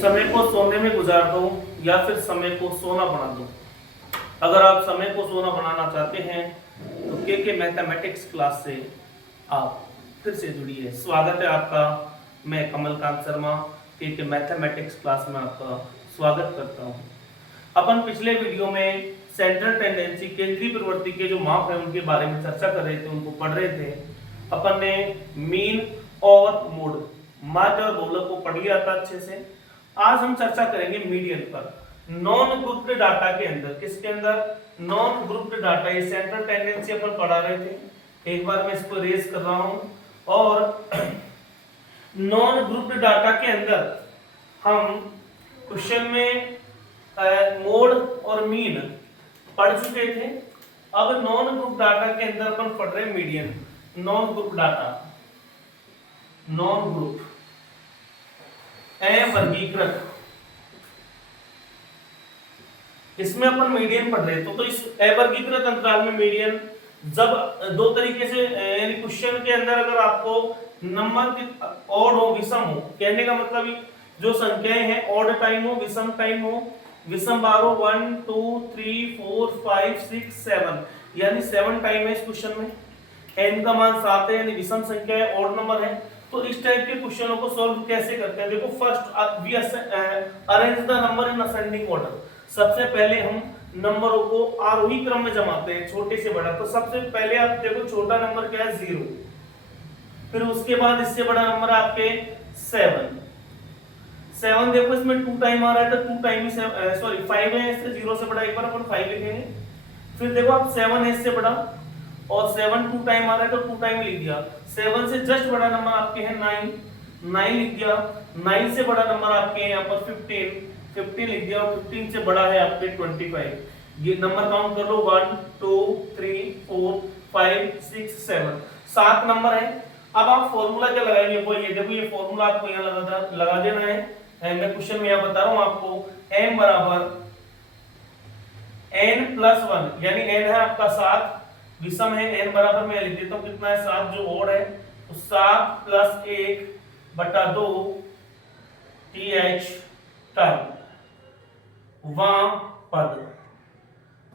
समय को सोने में गुजार दो या फिर समय को सोना बना दो। अगर आप समय को सोना बनाना चाहते हैं तो के मैथमेटिक्स क्लास से आप फिर से जुड़िए। स्वागत है आपका। मैं कमलकांत शर्मा के मैथमेटिक्स क्लास में आपका स्वागत करता हूं। अपन पिछले वीडियो में सेंट्रल टेंडेंसी केंद्रीय प्रवृत्ति के जो माप है उनके बारे में चर्चा कर रहे थे, उनको पढ़ रहे थे। अपन ने मीन और मोड, माध्य और बहुलक को पढ़ लिया था अच्छे से। आज हम चर्चा करेंगे मीडियन पर। नॉन ग्रुप्ड डाटा के अंदर, किसके अंदर? Non grouped data. ये सेंट्रल टेंडेंसी अपन पढ़ा रहे थे। एक बार मैं इसको रेज कर रहा हूं। और नॉन ग्रुप्ड डाटा के अंदर हम क्वेश्चन में मोड और मीन पढ़ चुके थे। अब नॉन ग्रुप डाटा के अंदर अपन पढ़ रहे median. Non group data, non group वर्गीकृत, इसमें अपन मीडियन पढ़ रहे तो इस अवर्गीकृत अंतराल में मीडियन जब दो तरीके से, यानी क्वेश्चन के अंदर अगर आपको नंबर ऑड हो, विषम हो, कहने का मतलब जो संख्याएं हैं ऑड टाइम हो, विषम टाइम हो, विषम बार हो, 1 2 3 4 5 6 7, यानी 7 टाइम है इस क्वेश्चन में। n का मान 7 है, यानी विषम संख्या है, ऑड नंबर है। तो इस टाइप के क्वेश्चनों को सॉल्व कैसे करते हैं? देखो, first we arrange the number in ascending order. सबसे पहले हम नंबरों को आरोही क्रम में जमाते हैं, छोटे से बड़ा। तो सबसे पहले आप देखो, छोटा नंबर क्या है? 0। फिर उसके बाद इससे बड़ा नंबर आपके 7 देखो, इसमें 2 टाइम आ रहा है तो 2 टाइम ही 5 है, इससे 0 से बड़ा एक बार अपन 5 लिखेंगे। फिर देखो आप 7 है इससे बड़ा, और 7 2 टाइम आ रहा है तो 2 टाइम लिख दिया। 7 से जस्ट बड़ा नंबर आपके हैं 9 लिख दिया। 9 से बड़ा नंबर आपके हैं यहाँ पर 15 लिख दिया। और 15 से बड़ा है आपके 25। ये नंबर काउंट कर लो, 1 2 3 4 5 6 7, 7 नंबर है। अब आप फॉर्मूला क्या लगाएंगे? वो ये देखो, ये फॉर्मूला आपको यहाँ लगा देना है। मैं क्वेश्चन में यहाँ बता रहा हूँ आपको। m बराबर n प्लस 1, यानी n है आपका 7, विषम है। n बराबर मैं लिख देता हूँ कितना है? 7 जो ओड है, तो 7 प्लस 1 बटा 2 th टर्म वहां पद।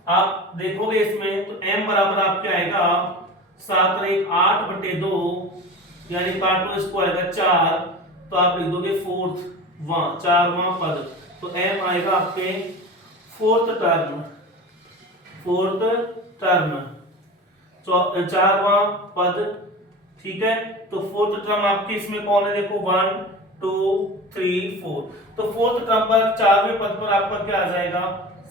आप देखोगे इसमें तो m बराबर आपके आएगा 7 और 1 8 बटे 2, यानी काटो इसको आएगा 4, तो आप लिख दोगे 4th वहां 4वां पद। तो m आएगा आपके 4th टर्म, 4वां पद। ठीक है, तो 4th टर्म आपके इसमें कौन है? देखो 1 2 3 4, तो 4th टर्म पर 4वें पद पर आपका क्या आ जाएगा?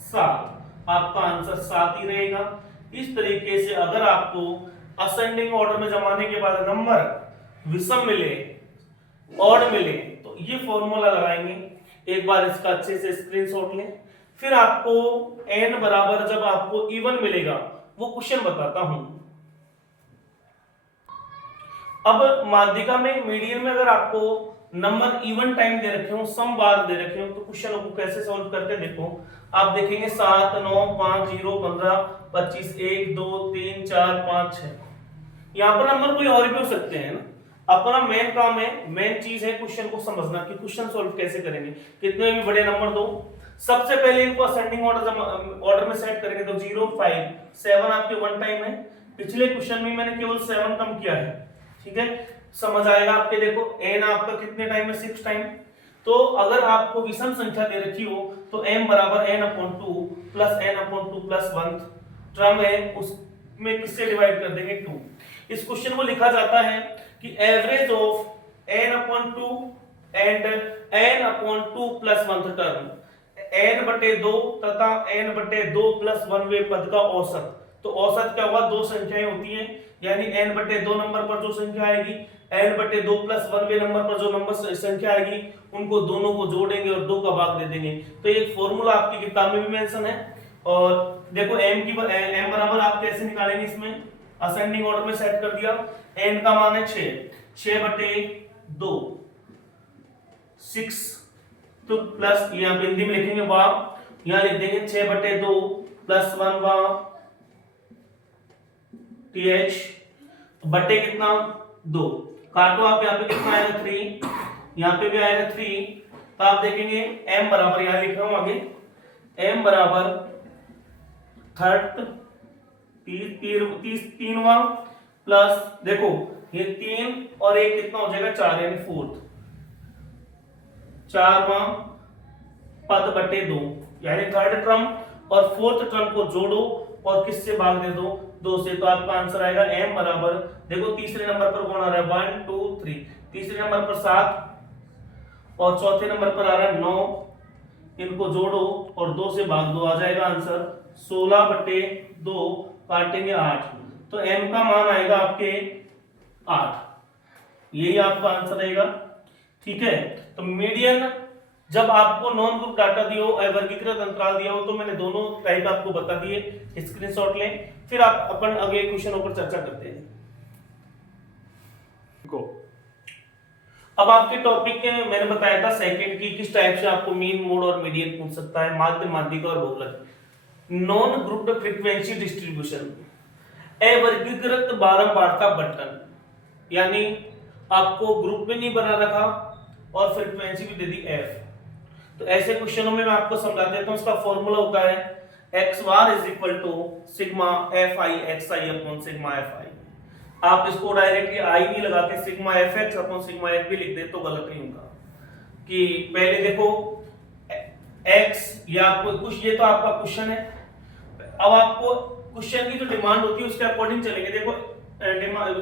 7। आपका आंसर 7 ही रहेगा। इस तरीके से अगर आपको असेंडिंग ऑर्डर में जमाने के बाद नंबर विषम मिले, ऑड मिले, तो ये फॉर्मूला लगाएंगे। एक बार इसका अच्छे से स्क्रीनशॉट लें। फिर आपको n बराबर जब आपको इवन मिलेगा, वो क्वेश्चन बताता हूं। अब माध्यिका में, मीडियन में अगर आपको नंबर इवन टाइम दे रखे हो, सम बार दे रखे हो, तो क्वेश्चन को कैसे सॉल्व करते हैं देखो। आप देखेंगे 7 9 5 0 15 25 1 2 3 4 5 6। यहाँ पर नंबर कोई और भी हो सकते हैं ना। अपना मेन काम है, मेन चीज है क्वेश्चन को समझना कि क्वेश्चन सॉल्व कैसे करेंगे। कितने भी बड़े नंबर दो, सबसे पहले इनको असेंडिंग ऑर्डर में सेट करेंगे। तो 0 5 7 आपके 1 टाइम है। पिछले क्वेश्चन में मैंने केवल 7 कम किया है। ठीक है, समझ आएगा आपके। देखो n आपका कितने टाइम है? 6 टाइम। तो अगर आपको विषम संख्या दे रखी हो तो m बराबर n/2 plus n/2 plus 1 term है, उसमें किससे डिवाइड कर देंगे? 2। इस क्वेश्चन को लिखा जाता है कि average of n/2 and n/2 plus 1 term, n/2 तथा n/2 प्लस 1 वे पद का औसत। तो औसत क्या हुआ? दो संख्याएं होती हैं, यानी n/2 नंबर पर जो संख्या आएगी, n/2 प्लस 1 वे नंबर पर जो नंबर संख्या आएगी, उनको दोनों को जोड़ेंगे और 2 का भाग दे देंगे। तो ये फॉर्मूला आपकी किताब में भी मेंशन है। और देखो m बराबर आप कैसे निकालेंगे? इसमें असेंडिंग ऑर्डर में सेट कर दिया। n का मान है 6/2 6, तो प्लस यहाँ पे हिंदी में लिखेंगे वां, यहाँ लिख देंगे 6/2 प्लस 1 वां th बटे कितना? 2। काटो आप, यहाँ पे कितना आएगा? 3, यहाँ पे भी आएगा 3, तो आप देखेंगे m बराबर, यहां लिख रहा हूं आगे, m बराबर थर्ड तीनवा प्लस देखो ये 3 और 1 कितना हो जाएगा 4, यानी फोर्थ, 4वां पद बटे 2, यानी थर्ड टर्म और फोर्थ टर्म को जोड़ो और किससे भाग दे दो, 2 से। तो आपका आंसर आएगा m बराबर, देखो तीसरे नंबर पर कौन आ रहा है 1 2 3, तीसरे नंबर पर 7 और चौथे नंबर पर आ रहा है 9, इनको जोड़ो और 2 से भाग दो, आ जाएगा आंसर 16 बटे 2, काटेंगे 8, तो m का मान आएगा आपके 8, यही आपका आंसर रहेगा। ठीक है, तो मीडियन जब आपको नॉन ग्रुप डाटा दिया हो, वर्गीकृत अंतराल दिया हो, तो मैंने दोनों टाइप आपको बता दिए, स्क्रीनशॉट लें, फिर आप अपन अगले क्वेश्चनों पर चर्चा करते हैं। गो। अब आपके टॉपिक मैंने बताया था सेकंड की, किस टाइप से आपको मीन, मोड और मीडियन पूछ सकता है, माध्य, माध्यिका और बहुलक। नॉन ग्रुप्ड फ्रीक्वेंसी डिस्ट्रीब्यूशन, अवर्गीकृत बारंबारता बंटन, यानी आपको ग्रुप में नहीं बना रखा और फ्रीक्वेंसी भी दे दी f। तो ऐसे क्वेश्चनों में मैं आपको समझा देता हूं, इसका फॉर्मूला होता है x bar is equal to sigma fi xi upon sigma fi। आप इसको डायरेक्टली i नहीं लगा के sigma fx upon sigma f भी लिख दे तो गलत नहीं होगा, कि पहले देखो x या कोई कुछ, ये तो आपका क्वेश्चन है, अब आपको क्वेश्चन की जो डिमांड होती है उसके अकॉर्डिंग चलेंगे। देखो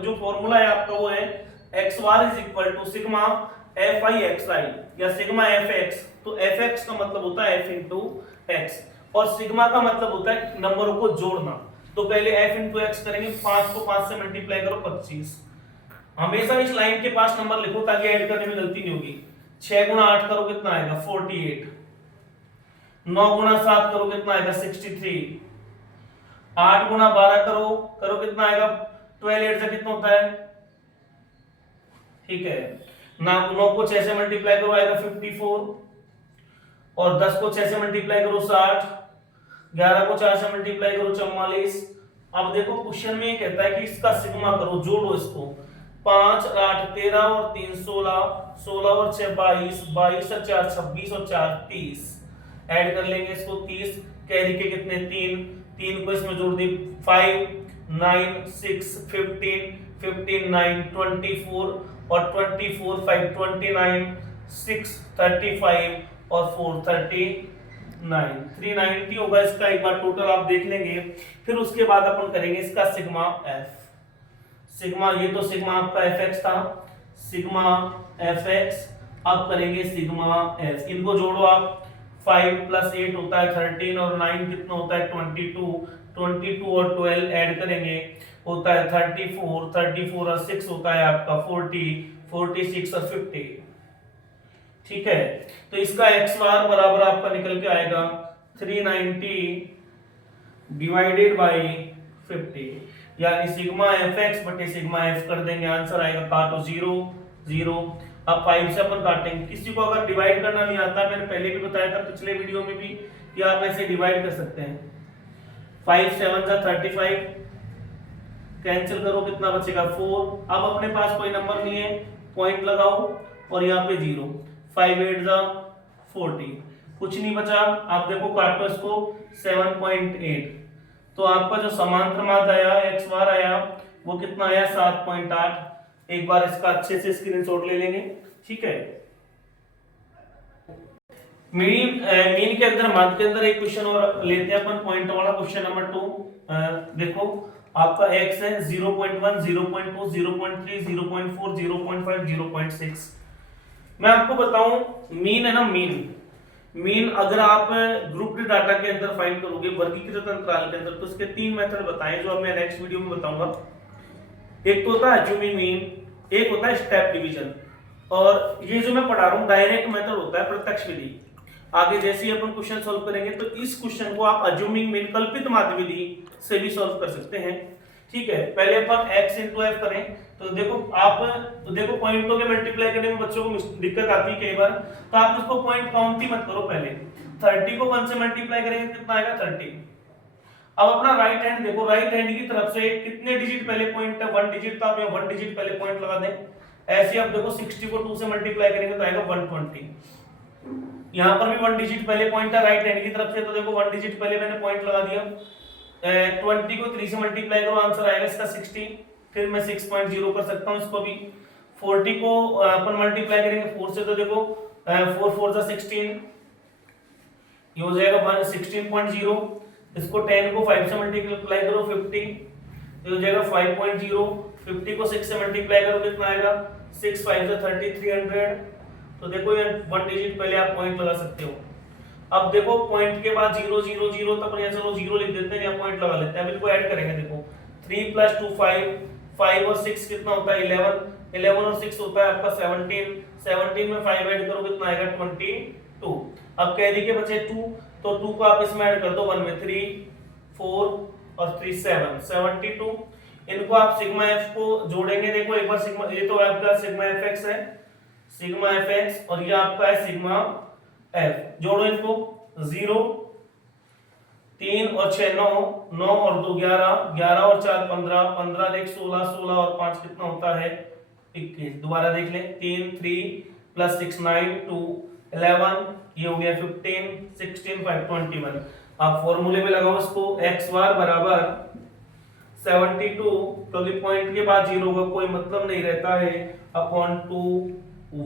जो फॉर्मूला है आपका वो है x bar is equal to sigma fi xi या सिग्मा fx। तो fx का मतलब होता है f इंटू x और सिग्मा का मतलब होता है नंबरों को जोड़ना। तो पहले f इंटू x करेंगे, 5 को 5 से मल्टीप्लाई करो 25। हमेशा इस लाइन के पास नंबर लिखो ताकि ऐड करने में गलती नहीं होगी। 6 गुना 8 करो कितना आएगा 48, 9 गुना 7 करो कितना आएगा 63, 8 गुना 12 करो कितना आएगा 12, 8 से कितना होता है, ठीक है, 9 को 6 से मल्टीप्लाई करो आएगा 54 और 10 को 6 से मल्टीप्लाई करो 60, 11 को 4 से मल्टीप्लाई करो 44। अब देखो क्वेश्चन में ये कहता है कि इसका सिग्मा करो, जोड़ो इसको, 5 और 8 13 और 3 16, 16 और 6 22, 22 और 4 26 और 4 30, ऐड कर लेंगे इसको 30, कैरी के कितने 3 को इसमें जोड़ दी 5 9 6 15 15 9 24 और 24 5 29 6 35 और 4 39, 390 होगा इसका। एक बार टोटल आप देख लेंगे, फिर उसके बाद अपन करेंगे इसका सिग्मा f। सिग्मा, ये तो सिग्मा आपका fx था, सिग्मा fx, अब करेंगे सिग्मा f। इनको जोड़ो आप, 5 प्लस 8 होता है 13 और 9 कितना होता है 22, 22 और 12 ऐड करेंगे होता है 34, 34 और 6 होता है आपका 40, 46 और 50। ठीक है, तो इसका x बार बराबर आपका निकल के आएगा 390 डिवाइडेड बाय 50, यानी सिग्मा fx बटे सिग्मा f कर देंगे, आंसर आएगा काटो 0 0। अब 5 से अपन काटेंगे। किसी को अगर डिवाइड करना नहीं आता, मैंने पहले भी बताया था पिछले वीडियो में भी कि आप ऐसे डिवाइड कर सकते हैं, 5 7 जा 35, कैंसिल करो कितना बचेगा 4। अब अपने पास कोई नंबर नहीं है, पॉइंट लगाओ और यहाँ पे 0, 5 8 जा 40, कुछ नहीं बचा। आप देखो काटो इसको 7.8, तो आपका जो समांतर माध्य आया x बार आया वो कितना आया 7.8। एक बार इसका अच्छे से स्क्रीनशॉट ले लेंगे, ठीक है। मीन के अंदर, माध्य के अंदर एक क्वेश्चन और लेते हैं अपन, पॉइंट वाला क्वेश्चन नंबर 2। देखो आपका x है 0.1 0.2 0.3 0.4 0.5 0.6। मैं आपको बताऊं मीन है ना, मीन अगर आप ग्रुप्ड डाटा के अंदर फाइंड करोगे वर्गीकृत अंतराल के अंदर, तो इसके 3 मेथड बताएं जो अब मैं नेक्स्ट वीडियो में बताऊंगा। एक तो होता है अज्यूमिंग मीन, एक होता है स्टेप डिवीजन, और ये जो मैं पढ़ा रहा हूँ डायरेक्ट मेथड होता है, प्रत्यक्ष विधि। आगे जैसे ही अपन क्वेश्चन सॉल्व करेंगे तो इस क्वेश्चन को आप अज्यूमिंग मीन, कल्पित माध्य विधि से भी सॉल्व कर सकते हैं, ठीक है। पहले अपन x into f करें, तो देखो पॉइंटों के मल्टीप्लाई करने में बच्चों को दिक्कत आती है कई बार, तो आप इसको पॉइंट काउंट ही मत करो। पहले 30 को 1 से मल्टीप्लाई करेंगे कितना आएगा 30। अब अपना राइट हैंड देखो, राइट हैंड की तरफ से कितने डिजिट पहले पॉइंट है 1 डिजिट, तो आप यहाँ 1 डिजिट पहले पॉइंट लगा दें। ऐसे आप देखो 60 को 2 से मल्टीप्लाई करेंगे तो आएगा 120। यहाँ पर भी 1 डिजिट पहले पॉइंट है राइट हैंड की तरफ से, तो देखो 1 डिजिट पहले मैंने पॉइंट लगा दिया। 20 को 3 से मल्टीप्लाई करो, आंसर आएगा इसका 60। फिर मैं 6.0 कर सकता हूँ इसको भी। 40 को अपन मल्टीप्लाई करेंगे 4 से, तो देखो 4 4 जा 16, ये हो जाएगा 16.0। इसको 10 को 5 से मल्टीप्लाई करो 50, ये हो जाएगा 5.0। 50 को 6 से मल्टीप्लाई करो कितना आएगा 6 5 से 30, 300। तो देखो ये 1 डिजिट पहले आप पॉइंट लगा सकते हो। अब देखो पॉइंट के बाद 0 0 0 तक या चलो 0 लिख देते हैं या पॉइंट लगा लेते हैं। अब इनको ऐड करेंगे, देखो 3 + 2 5, 5 और 6 कितना होता है 11, 11 और 6 होता है आपका 17, 17 में 5 ऐड करो कितना आएगा 22। अब कैरी के बचे 2, तो 2 को आप इसमें ऐड कर दो 1 में, 3 4 और 3 7, 72। इनको आप सिग्मा एफ को जोड़ेंगे, देखो एक बार सिग्मा, ये तो आपका सिग्मा एफ एक्स है, सिग्मा एफ एक्स, और ये आपका है सिग्मा एफ। जोड़ो इनको, 0 3 और 6 9, 9 और 2 11, 11 और 4 15, 15 और 1 16, 16 और 5 कितना होता है 21। दोबारा देख लें, 3 3 + 6 9 2 11, ये हो गया 15 16 5 21। आप फॉर्मूले में लगाओ इसको, x बार बराबर 72, क्योंकि पॉइंट के बाद 0 का कोई मतलब नहीं रहता है, अपॉन 2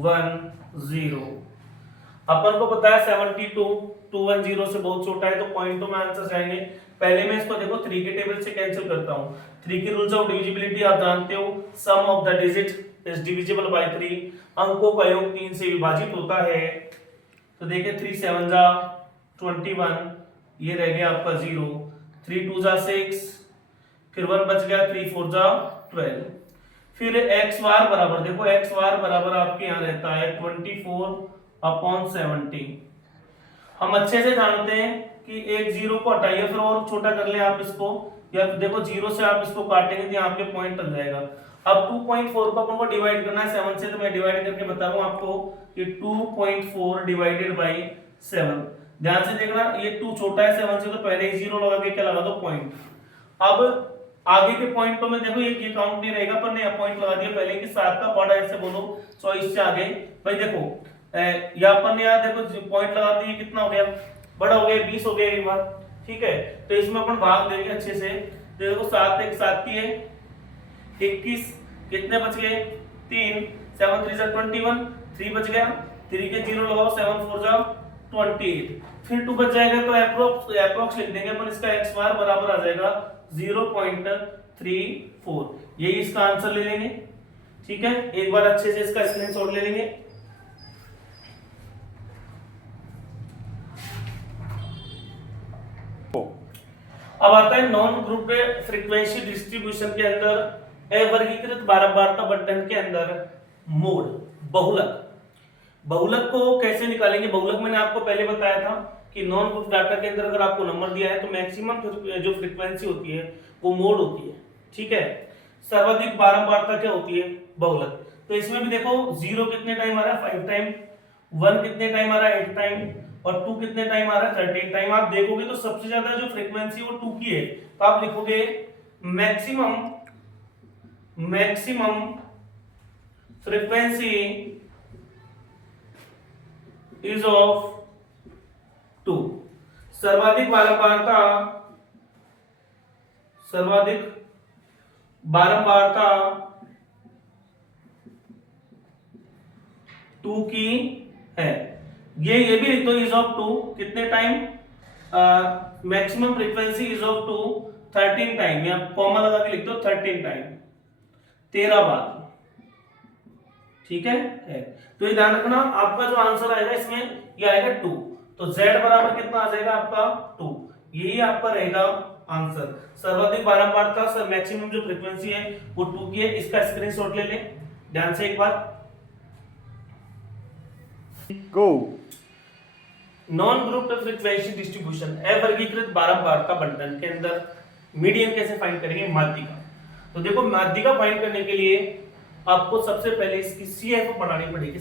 1 0। अपन को पता है 72 210 से बहुत छोटा है, तो पॉइंटों में आंसर जाएंगे। पहले मैं इसको देखो 3 के टेबल से कैंसिल करता हूं। 3 के रूल्स ऑफ डिविजिबिलिटी आप जानते हो, sum of the digit is divisible by 3, अंकों का योग 3 से विभाजित होता है। तो देखिए 3 7 जा 21, ये रह गया आपका 0, 3 2 जा 6, फिर 1 बच गया, 3 4 जा 12। फिर x बार बराबर, देखो x बार बराबर आपके यहाँ रहता है 24/70। हम अच्छे से जानते हैं कि एक 0 को हटाइए, फिर और छोटा कर ले आप इसको, या देखो 0 से आप इसको काटेंगे तो यहाँ पे पॉइंट लग जाएगा। अब 2.4 को अपन को डिवाइड करना है 7 से, तो मैं डिवाइड करके बता रहा हूँ आपको कि 2.4 डिवाइडेड बाई 7। ध्यान से देखना, ये 2 छोटा है 7 से, तो पहले ही 0 लगा के क्या लगा दो पॉइंट। अब आगे के पॉइंटों में देखो ये काउंट नहीं रहेगा, पर नया पॉइंट लगा दिया पहले कि 7 का पॉइंट ऐसे बोलो, चॉइस से आगे भाई देखो यहाँ पर नया देखो पॉइंट लगा दिए, कितना हो गया बड़ा हो गया 20 हो गया एक बार, ठीक है। तो इसमें अपन भाग देंगे अच्छे से, देखो 7 एक 7 है 21, कितने बच गए 3, 7 3 जा 21, 3 बच गया, 3 के 0 लगाओ, 7 4 जा 28, फिर 2 बच जाएगा, तो एप्रोक्स लिख देंगे अपन, इसका x बार बराबर आ जाएगा 0.34। यही इसका आंसर ले लेंगे, ठीक है। एक बार अच्छे से इसका स्क्रीनशॉट ले लेंगे। अब आता है नॉन ग्रुप फ्रीक्वेंसी डिस्ट्रीब्यूशन के अंदर अवर्गीकृत बारंबारता बंटन के अंदर मोड बहुलक। बहुलक को कैसे निकालेंगे? बहुलक मैंने आपको पहले बताया था कि नॉन ग्रुप डाटा के अंदर अगर आपको नंबर दिया है तो मैक्सिमम जो फ्रीक्वेंसी होती है वो मोड होती है, ठीक है। सर्वाधिक बारंबारता क्या होती है? बहुलक। तो इसमें भी देखो 0 कितने टाइम आ रहा है 5 टाइम, 1 कितने टाइम आ रहा है 8 टाइम, और 2 कितने टाइम आ रहा है 13 टाइम। आप देखोगे तो सबसे ज्यादा जो फ्रीक्वेंसी वो 2 की है, तो आप लिखोगे मैक्सिमम फ्रीक्वेंसी इज ऑफ 2। सर्वाधिक बारंबारता 2 की है। ये भी लिख दो इज ऑफ 2 कितने time, maximum frequency is of 2 13 time, या कॉमा लगा के लिख दो 13 टाइम, 13 बार, ठीक है। तो ये ध्यान रखना, आपका जो आंसर आएगा इसमें ये आएगा 2, तो z बराबर कितना आ जाएगा आपका 2, यही आपका रहेगा आंसर। सर्वाधिक बारंबारता सर मैक्सिमम जो फ्रीक्वेंसी है वो 2 की है। इसका स्क्रीनशॉट ले लें ध्यान से एक बार। गो। नॉन ग्रुप फ्रीक्वेंसी डिस्ट्रीब्यूशन अवर्गीकृत बारंबारता बंटन के अंदर मीडियन कैसे फाइंड करेंगे? माध्यिका। तो देखो माध्यिका फाइंड करने के लिए आपको सबसे पहले इसकी CF बनानी पड़ेगी।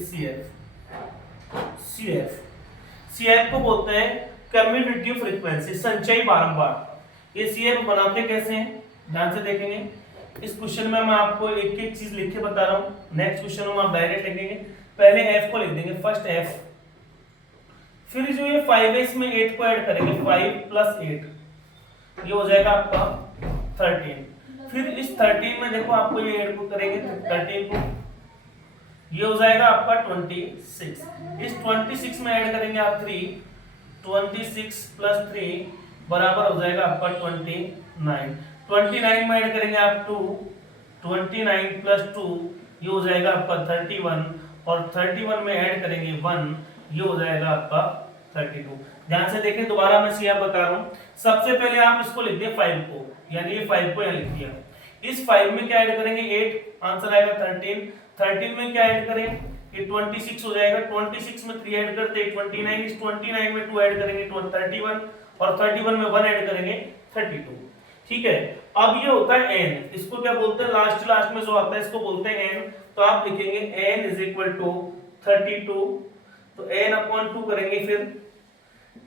CF को बोलते हैं कम्यूटेटिव फ्रीक्वेंसी, संचयी बारंबारता। ये CF बनाते कैसे हैं ध्यान से देखेंगे। इस क्वेश्चन में मैं आपको एक एक चीज लिख के बता रहा हूं, नेक्स्ट क्वेश्चन में आप डायरेक्ट लिखेंगे। पहले F को लिख देंगे, फर्स्ट F फिर जो ये 5 है इसमें 8 को ऐड करेंगे, 5 प्लस 8 ये हो जाएगा आपका 13। फिर इस 13 में देखो आपको ये ऐड को करेंगे 13 को, ये हो जाएगा आपका 26। इस 26 में ऐड करेंगे आप 3, 26 प्लस 3 बराबर हो जाएगा आपका 29। 29 में ऐड करेंगे आप 2, 29 प्लस 2 ये हो जाएगा आपका 31, और 31 में ऐड करेंगे 1 ये हो जाएगा आपका 32। ध्यान से देखें, दोबारा मैं सीआर बता रहा हूं। सबसे पहले आप इसको लिख दिए 5 को, यानी ये 5 को यहां लिख दिया। इस 5 में क्या ऐड करेंगे 8, आंसर आएगा 13। 13 में क्या ऐड करें, ये 26 हो जाएगा। 26 में 3 ऐड करते 29, इस 29 में 2 ऐड करेंगे 31, और 31 में 1 ऐड करेंगे 32। ठीक है, अब ये होता है n, इसको क्या बोलते हैं, लास्ट में जो आता है इसको बोलते हैं n। तो आप लिखेंगे n इज इक्वल टू 32, तो n अपॉन 2 करेंगे, फिर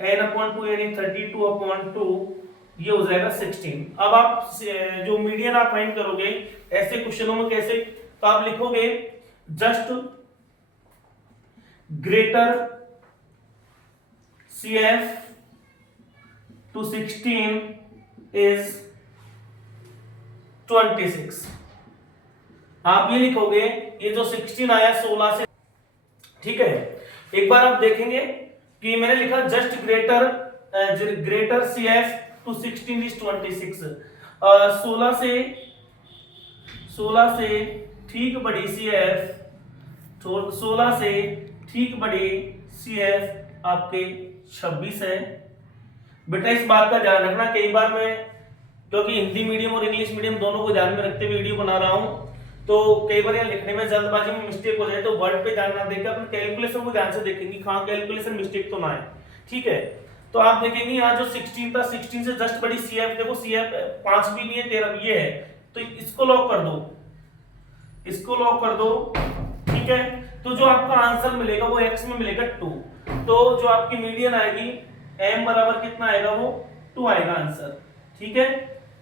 n अपॉन 2 यानी 32 अपॉन 2 ये हो जाएगा 16। अब आप जो मीडियन आप फाइंड करोगे ऐसे क्वेश्चनों में कैसे, तो आप लिखोगे just greater CF to 16 is 26। आप ये लिखोगे, ये जो 16 आया 16 से, ठीक है। एक बार आप देखेंगे कि मैंने लिखा just greater CF to 16 is 26। 16 से ठीक बड़ी CF, 16 से ठीक बड़ी CF आपके 26 है। बेटा इस बात का ध्यान रखना, कई बार मैं क्योंकि हिंदी मीडियम और इंग्लिश मीडियम दोनों को ध्यान में रखते हुए वीडियो बना रहा हूं, तो कई बार यहाँ लिखने में जल्दबाजी में मिस्टेक हो जाए, तो वर्ड पे ध्यान ना देकर अपने कैलकुलेशन को ध्यान से देखेंगे, कहां कैलकुलेशन मिस्टेक तो ना है। ठीक है, तो आप देखेंगे यहाँ जो 16 था, 16 से जस्ट बड़ी CF, देखो CF 5 भी नहीं है 13 भी है, तो इसको लॉक कर दो, इसको लॉक कर दो। ठीक है, तो जो आपका आंसर मिलेगा वो x में मिलेगा 2। तो जो आपकी मीडियन आएगी m बराबर कितना आएगा, वो 2 आएगा आंसर। ठीक है,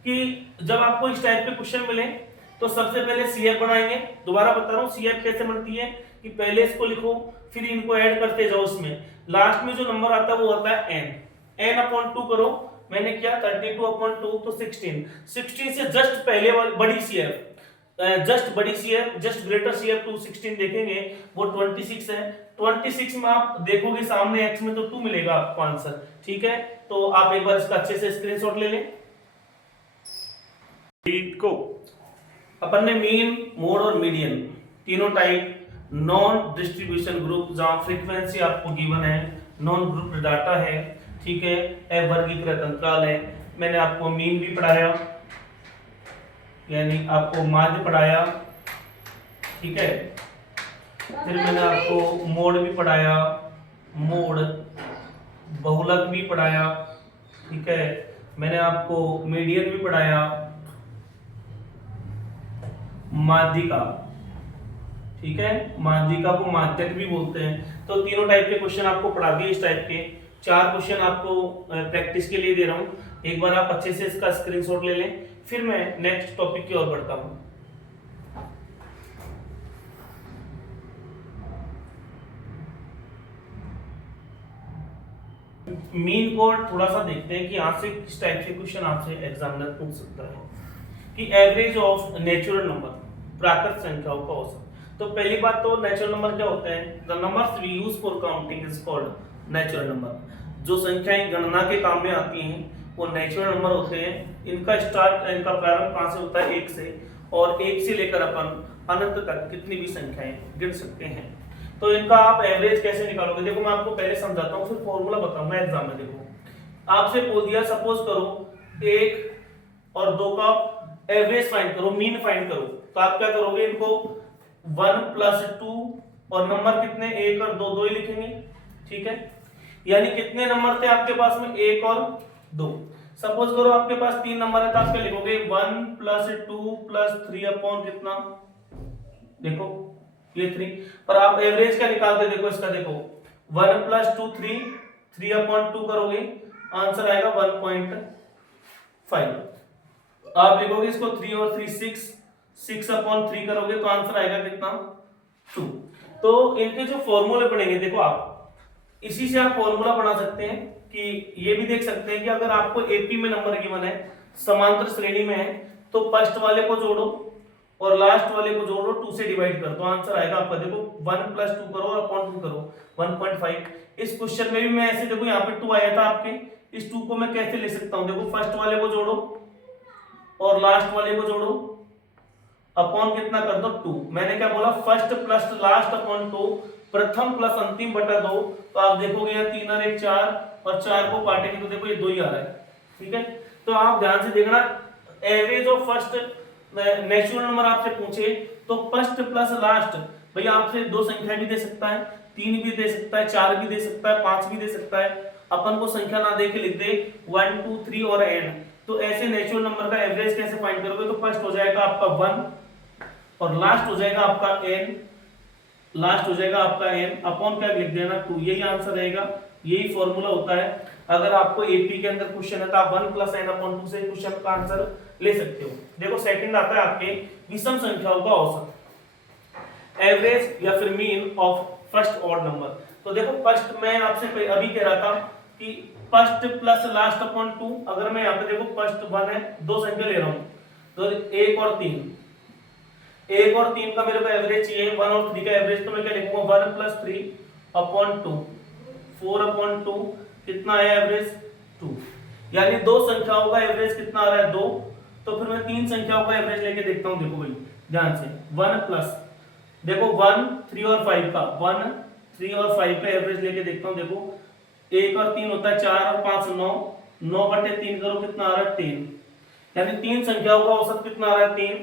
कि जब आपको इस टाइप के क्वेश्चन मिले तो सबसे पहले CF बनाएंगे। दोबारा बता रहा हूँ CF कैसे बनती है, कि पहले इसको लिखो, फिर इनको ऐड करते जाओ, उसमें लास्ट में जो नंबर आता है वो होता है n अपॉन 2 करो। मैंने किया 32 अपॉन 2 तो 16 से जस्ट पहले वाली बड़ी CF, जस्ट बड़ी CF, just greater CF to 16 देखेंगे वो 26 है। 26 में आप देखोगे सामने x में तो 2 मिलेगा आपको आंसर। ठीक है, तो आप एक बार इसका अच्छे से स्क्रीनशॉट ले लें। को अपन ने मीन, मोड और मीडियन तीनों टाइप, नॉन डिस्ट्रीब्यूशन ग्रुप जहां फ्रीक्वेंसी आपको गिवन है, नॉन ग्रुप डाटा है, ठीक है, अवर्गीकृत अंतराल है। मैंने आपको मीन भी पढ़ाया, यानी आपको माध्य पढ़ाया, ठीक है। फिर मैंने आपको मोड भी पढ़ाया, मोड बहुलक भी पढ़ाया, ठीक है। मैंने आपको मीडियन भी पढ़ाया, माध्यिका, ठीक है, माध्यिका को माध्यक भी बोलते हैं। तो तीनों टाइप के क्वेश्चन आपको पढ़ा दिए, इस टाइप के 4 क्वेश्चन आपको प्रैक्टिस के लिए दे रहा हूं। एक बार आप अच्छे से इसका स्क्रीनशॉट ले लें, फिर मैं नेक्स्ट टॉपिक की ओर बढ़ता हूं। मीन को थोड़ा सा देखते हैं कि यहाँ से किस टाइप के क्वेश्चन आपसे एग्जामिनर पूछ सकता है, कि एवरेज ऑफ नेचुरल नंबर, प्राकृत संख्याओं का औसत। तो पहली बात तो नेचुरल नंबर क्या होते हैं, the numbers we use for counting is called natural number. जो संख्याएं गणना के काम में आती हैं वो नेचुरल नंबर होते हैं। इनका प्रारंभ कहां से होता है, 1 से, और 1 से लेकर अपन अनंत तक कितनी भी संख्याएं गिन सकते हैं। तो इनका आप एवरेज कैसे निकालोगे, देखो मैं आपको पहले समझाता हूँ, फिर फॉर्मूला बताऊंगा एग्जाम में। देखो आपसे बोल दिया, सपोज करो 1 और 2 का एवरेज फाइंड करो, मीन फाइंड करो, तो आप क्या करोगे, इनको 1 + 2 और नंबर कितने 1 और 2 ही लिखेंगे। ठीक है, यानी कितने नंबर थे आपके पास में, 1 और 2। सपोज करो आपके पास 3 नंबर है, तो आप क्या लिखोगे, 1 + 2 + 3 अपॉन कितना, देखो ये 3। पर आप एवरेज क्या निकालते, देखो इसका, देखो 1 + 2 3 अपॉन 2 करोगे, आंसर आएगा 1.5। आप लिखोगे इसको 3 और 3 6 अपॉन 3 करोगे तो आंसर आएगा कितना, 2। तो इनके जो फॉर्मूले बनेंगे, देखो आप इसी से आप फॉर्मूला बना सकते हैं कि ये भी देख सकते हैं कि अगर आपको एपी में नंबर गिवन है, समांतर श्रेणी में है, तो फर्स्ट वाले को जोड़ो और लास्ट वाले को जोड़ो, 2 से डिवाइड कर दो, आंसर आएगा आपका। देखो 1 + 2 करो और अपॉन 2 करो, 1.5। इस क्वेश्चन में भी मैं ऐसे, देखो यहाँ पे 2 आया था आपके, इस 2 को मैं कैसे ले सकता हूँ, देखो फर्स्ट वाले को जोड़ो और लास्ट वाले को जोड़ो, अपॉन कितना कर दो 2। मैंने क्या बोला, फर्स्ट प्लस लास्ट अपॉन 2, प्रथम प्लस अंतिम बटा 2। तो आप देखोगे यहाँ 3 और 1 4, और 4 को काटेंगे तो देखो ये 2 ही आ रहा है, ठीक है। तो आप ध्यान से देखना, average of first natural number आपसे पूछे तो फर्स्ट प्लस लास्ट, भैया आपसे 2 संख्या भी दे सकता है, 3 भी दे सकता है, 4 भी दे सकता है, 5 भी दे सकता है। अपन को संख्या ना दे के लिख दे 1 2 3 और n। तो ऐसे नेचुरल नंबर का एवरेज कैसे फाइंड करोगे, तो फर्स्ट हो जाएगा आपका 1 और लास्ट हो जाएगा आपका n, लास्ट हो जाएगा आपका n, अपॉन क्या लिख देना 2। यही आंसर रहेगा, यही फॉर्मूला होता है। अगर आपको एपी के अंदर क्वेश्चन है तो आप 1 + n/2 से क्वेश्चन का आंसर ले सकते हो। देखो सेकंड आता है आपके विषम संख्याओं का औसत, एवरेज या फिर mean of first odd number. तो देखो फर्स्ट मैं आपसे अभी कह रहा था कि फर्स्ट प्लस लास्ट अपॉन 2, अगर मैं यहाँ पे देखो फर्स्ट 1 है, 2 संख्या ले रहा हूँ, तो 1 और 3, 1 और 3 का मेरे को एवरेज चाहिए, 1 और 3 का एवरेज, तो मैं क्या लिखूंगा 1 + 3/2, 4/2, कितना है एवरेज 2। यानी 2 संख्याओं का एवरेज कितना आ रहा है 2। तो फिर मैं 3 संख्याओं का एवरेज लेके देखता हूं, देखो भाई ध्यान से, 1 प्लस, देखो 1 3 और 5 का, 1 3 और 5 का एवरेज लेके देखता हूं। देखो 1 और 3 होता है 4 और 5 9, 9/3 करो कितना आ रहा है 3। यानी 3 संख्याओं का औसत कितना आ रहा है 3,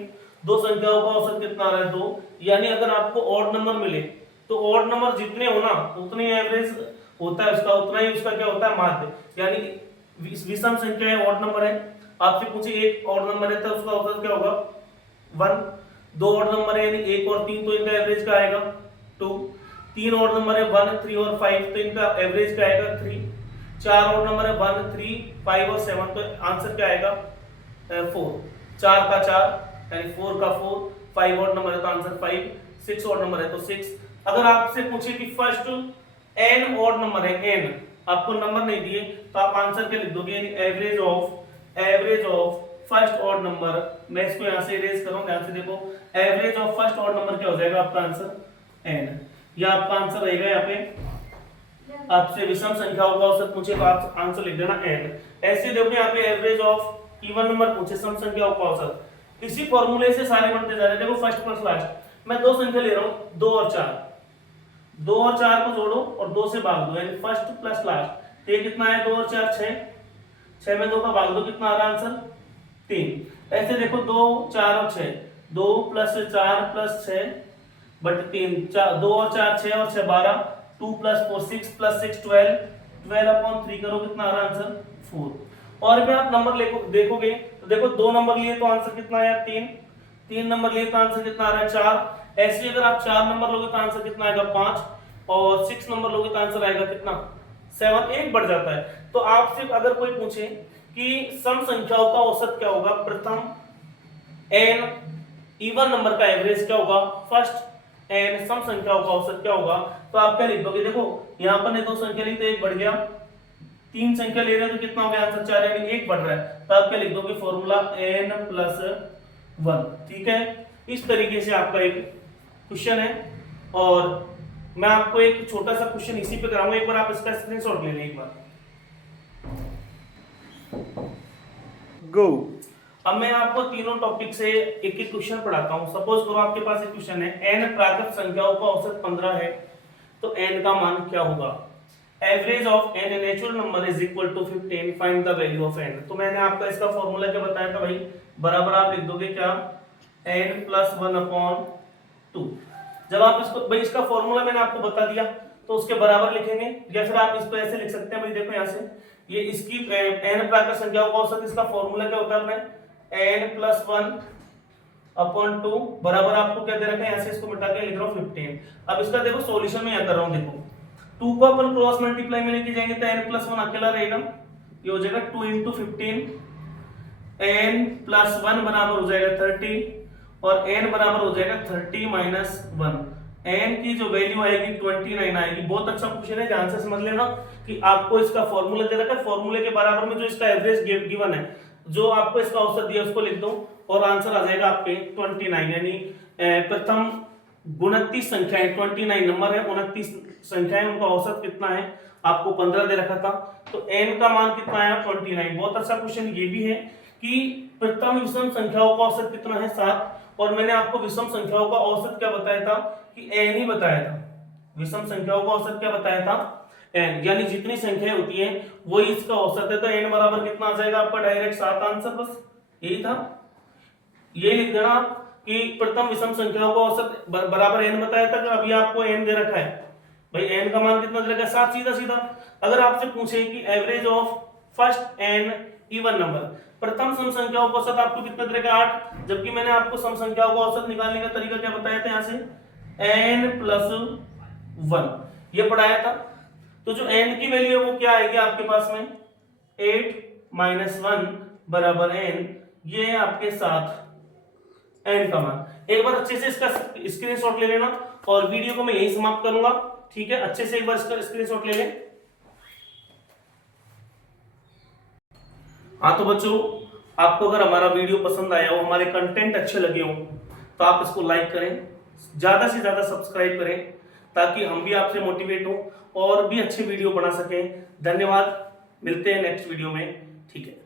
2 संख्याओं का औसत कितना आ रहा है 2। यानी अगर आपको ऑड नंबर मिले तो ऑड नंबर जितने हो ना उतने एवरेज होता है उसका, उतना ही उसका क्या होता है माध्य। यानी विषम संख्या है, ऑड नंबर है, आपसे पूछे एक ऑड नंबर है तो उसका औसत क्या होगा 1। 2 ऑड नंबर है यानी 1 और 3, तो इनका एवरेज क्या आएगा 2। 3 ऑड नंबर है 1 3 और 5, तो इनका एवरेज क्या आएगा 3। 4 ऑड नंबर है 1 3 5 और 7, तो आंसर क्या आएगा 4। 4 का 4 यानी 4 का 4, 5 ऑड नंबर है तो आंसर 5, 6 ऑड नंबर है तो 6। अगर आपसे पूछे कि फर्स्ट n ऑड नंबर है, n आपको नंबर नहीं दिए तो आप आंसर क्या लिख दोगे, यानी average of first odd number. मैं इसको यहां से इरेज करूं, ध्यान से देखो, average of first odd number क्या हो जाएगा आपका आंसर n। या आपका आंसर रहेगा यहाँ पे, आपसे विषम संख्याओं का औसत पूछे तो आप आंसर लिख देना n। ऐसे देखो यहाँ पे एवरेज ऑफ इवन नंबर पूछे, सम संख्याओं का औसत, इसी फॉर्मूले से सारे बनते जा रहे हैं। देखो फर्स्ट प्लस लास्ट, मैं 2 संख्या ले रहा हूं 2 और 4, 2 और 4 को जोड़ो और 2 से भाग दो, यानी फर्स्ट प्लस लास्ट। तो ये कितना है 2 और 4 6, 6 में 2 का भाग दो, कितना आ रहा है आंसर 3। ऐसे देखो 2 4 और 6, 2 + 4 + 6 बट 3, 2 और 4 6 और 6 12, 2 + 4 6 + 6 12, 12/3 करो, कितना आ रहा है आंसर 4। और भी आप नंबर देखोगे तो देखो 2 नंबर लिए तो आंसर कितना आया 3, 3 नंबर लिए तो आंसर कितना आ रहा है 4। ऐसे अगर आप 4 नंबर लोगे तो आंसर कितना आएगा 5, और 6 नंबर लोगे तो आंसर आएगा कितना 7, एक बढ़ जाता है। तो आपसे अगर कोई पूछे कि सम संख्याओं का औसत क्या होगा, प्रथम n इवन नंबर का एवरेज क्या होगा, फर्स्ट n सम संख्याओं का औसत क्या होगा, तो आप क्या लिख दोगे, देखो यहाँ पर ने 2 संख्या ली तो 1 बढ़ गया, 3 संख्या ले रहे हो तो कितना हो गया आंसर 4, यानी 1 बढ़ रहा है। तो आप क्या लिख दोगे फॉर्मूला n + 1, ठीक है। इस तरीके से आपका एक क्वेश्चन है, और मैं आपको एक छोटा सा क्वेश्चन इसी पे कराऊंगा, एक बार आप इसका स्क्रीनशॉट ले लें एक बार। गो। अब मैं आपको तीनों टॉपिक से एक एक क्वेश्चन पढ़ाता हूं। सपोज करो आपके पास एक क्वेश्चन है, n प्राकृत संख्याओं का औसत 15 है, तो n का मान क्या होगा। Average of n natural number is equal to 15, find the value of n। तो मैंने आपको इसका फॉर्मूला क्या बताया था भाई, बराबर आप लिख दोगे क्या n + 1/2। जब आप इसको भाई इसका फॉर्मूला मैंने आपको बता दिया तो उसके बराबर लिखेंगे, या फिर आप इसको ऐसे लिख सकते हैं भाई, देखो यहाँ से ये इसकी n प्राकृत संख्याओं का औसत, इसका फॉर्मूला क्या होता है n + 1/2 बराबर आपको क्या दे रखा है, यहाँ से इसको मिटा के लिख रहा हूँ 15। अब इसका देखो सॉल्यूशन में यहाँ कर रहा हूँ, देखो 2 को अपन क्रॉस मल्टीप्लाई में लेके जाएंगे तो n + 1 अकेला रहेगा, ये हो जाएगा 2 × 15, n + 1 बराबर हो जाएगा 30, और n बराबर हो जाएगा 30 - 1, n की जो वैल्यू आएगी 29 आएगी। बहुत अच्छा क्वेश्चन है, ध्यान से समझ लेना कि आपको इसका फॉर्मूला दे रखा है, फॉर्मूले के बराबर में जो इसका एवरेज गिवन है, जो आपको इसका औसत दिया उसको लिख दो और आंसर आ जाएगा आपके 29। यानी प्रथम 29 संख्याएं, 29 नंबर है, 29 संख्याएं, उनका औसत कितना है, आपको 15 दे रखा था, तो n का मान कितना आया 29। बहुत अच्छा क्वेश्चन ये भी है कि प्रथम विषम संख्याओं का औसत कितना है 7, और मैंने आपको विषम संख्याओं का औसत क्या बताया था कि n ही बताया था। विषम संख्याओं का औसत क्या बताया था, n, यानी जितनी संख्याएं होती हैं वही इसका औसत है, तो n बराबर कितना आ जाएगा आपका डायरेक्ट 7 आंसर, बस यही था। ये लिख देना आप कि प्रथम विषम संख्याओं का औसत बराबर n बताया था, अभी आपको n दे रखा है भाई, n का मान कितना दे रखा है 7, सीधा सीधा। अगर आपसे पूछे कि average of first n even number, प्रथम सम संख्याओं का औसत आपको कितना दे रखा है 8, जबकि मैंने आपको सम संख्याओं का औसत निकालने का तरीका क्या बताया था, यहाँ से n + 1 ये पढ़ाया था। तो जो n की वैल्यू है वो क्या आएगी आपके पास में, 8 - 1 = n, ये है आपके 7 n का मान। एक बार अच्छे से इसका स्क्रीनशॉट ले लेना और वीडियो को मैं यही समाप्त करूंगा, ठीक है, अच्छे से एक बार इसका स्क्रीनशॉट ले लें। हाँ तो बच्चों, आपको अगर हमारा वीडियो पसंद आया हो, हमारे कंटेंट अच्छे लगे हो, तो आप इसको लाइक करें, ज्यादा से ज्यादा सब्सक्राइब करें, ताकि हम भी आपसे मोटिवेट हो और भी अच्छे वीडियो बना सकें। धन्यवाद, मिलते हैं नेक्स्ट वीडियो में, ठीक है।